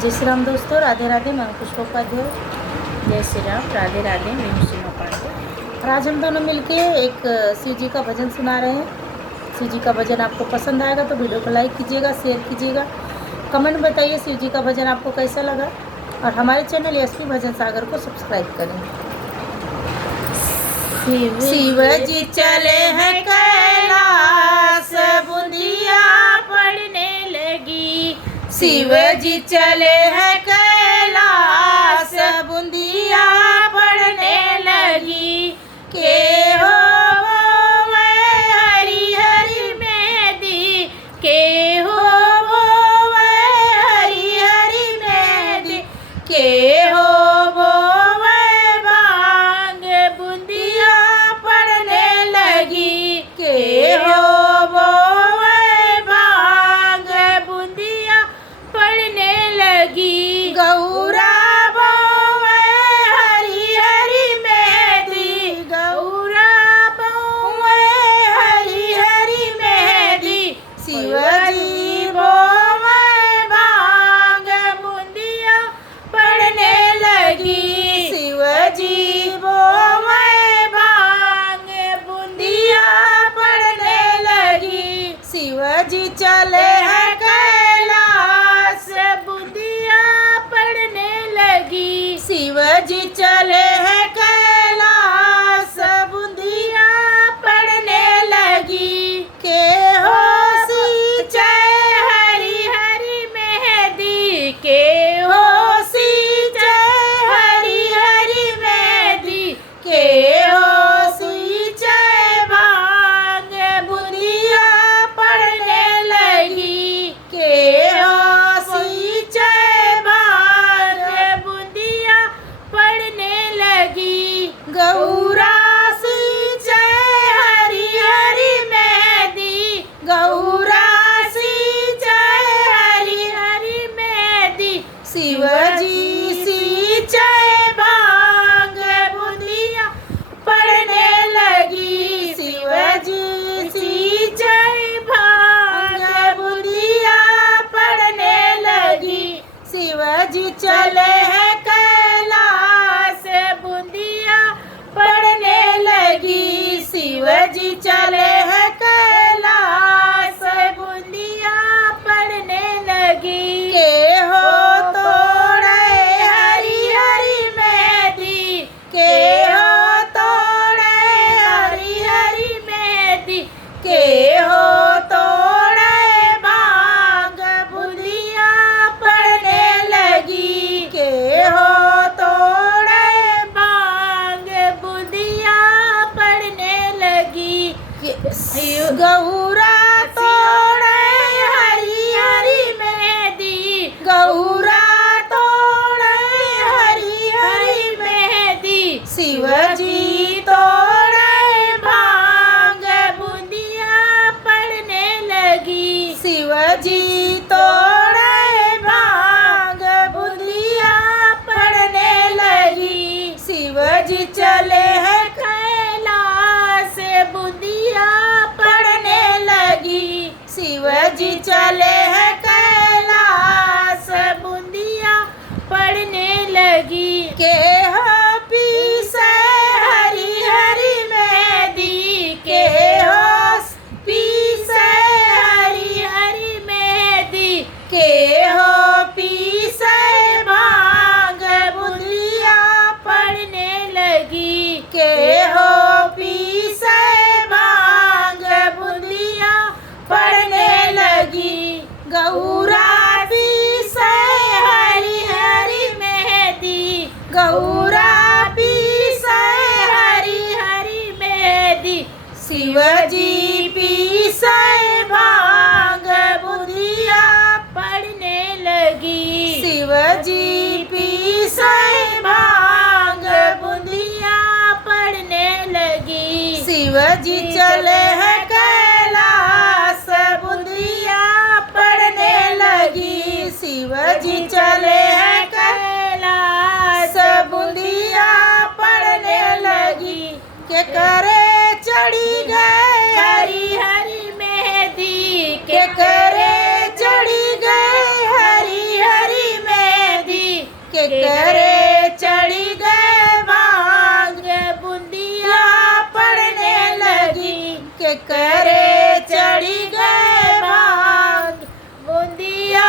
जय श्री राम दोस्तों, राधे राधे। मैं पुष्पा उपाध्याय। जय श्री राम, राधे राधे। मैं हूँ सीमा पांडे और आज हम दोनों मिलके एक शिव जी का भजन सुना रहे हैं। शिव जी का भजन आपको पसंद आएगा तो वीडियो को लाइक कीजिएगा, शेयर कीजिएगा, कमेंट बताइए शिव जी का भजन आपको कैसा लगा और हमारे चैनल एसपी भजन सागर को सब्सक्राइब करें। शिव जी चले हैं कैलाश, बुंदिया पड़ने लगी। शिव जी चले हैं कैलाश, बुंदिया पड़ने लगी। के हो वो मैं हरी हरी मेहंदी, के हो वो मैं हरी हरी मेहंदी, के हो वो मैं भांग, बुंदिया पड़ने लगी। के हो वो मैं भांग, बुंदिया पड़ने लगी। गौरा वो मैं हरी हरी मेहंदी, गौरा वो मैं हरी हरी मेहंदी। शिवजी वो मैं भांग, बुंदिया पड़ने लगी। शिवजी वो मैं भांग, बुंदिया पड़ने लगी। शिवजी चले हैं कैलाश, बुंदिया पड़ने लगी। शिवजी चले हैं कैलाश, बुंदिया पड़ने लगी। के हो जय हरी हरी मेहंदी, के हो जय हरी हरी मेहंदी, के हो जय भांग, बुंदिया पड़ने लगी। के हो जय भांग, बुंदिया पड़ने लगी। गौरा जय हरी हरी मेहंदी, गौरा जय हरी हरी मेहंदी। शिवजी जय भांग, बुंदिया पड़ने लगी। शिवजी जय भांग, बुंदिया पड़ने लगी। शिवजी चले हैं कैलाश, बुंदिया पड़ने लगी। शिवजी चले हैं कैलाश, बुंदिया पड़ने लगी। के हो तोड़े हरी हरी मेहंदी, के हो तोड़े हरी हरी मेहंदी, के हो तोड़े भांग, बुंदिया पड़ने लगी। के हो तोड़े भांग, बुंदिया पड़ने लगी। गौरा तोड़े हरी हरी मेहंदी, गौरा तोड़े हरी हरी मेहंदी। शिवजी तोड़े भांग, बुंदिया पड़ने लगी। शिवजी तोड़े भांग, बुंदिया पड़ने लगी। शिवजी चले हैं कैलाश, बुंदिया पड़ने लगी। शिवजी चले हैं कैलाश, बुंदिया पड़ने लगी। के हो पीसे हरी हरी मेहंदी, के हो पीसे हरी हरी मेहंदी, के हो पीसे भांग, बुंदिया पड़ने लगी। के हो पीसे भांग, बुंदिया पड़ने लगी। गौरा पीसे हरी हरी मेहंदी, गौरा पीसे हरी हरी मेहंदी। शिवजी पीसे भांग, बुंदिया पड़ने लगी। शिवजी पीसे भांग, बुंदिया पड़ने लगी। शिवजी चले हैं कैलाश, बुंदिया पड़ने लगी। शिवजी चले हैं कैलाश, बुंदिया पड़ने लगी। के करे चढ़ी गए हरी हरी मेहंदी, के करे चढ़ी गए हरी हरी मेहंदी। के करे चढ़ी गए भांग, बूंदिया पड़ने लगी, के करे चढ़ी गए भांग, बूंदिया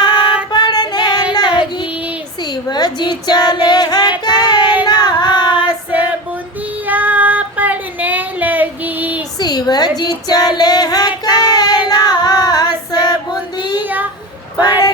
पड़ने लगी। शिव जी चले हैं कैलाश, बूंदिया पड़ने लगी। शिव जी चले हैं कैलाश, बूंदिया पड़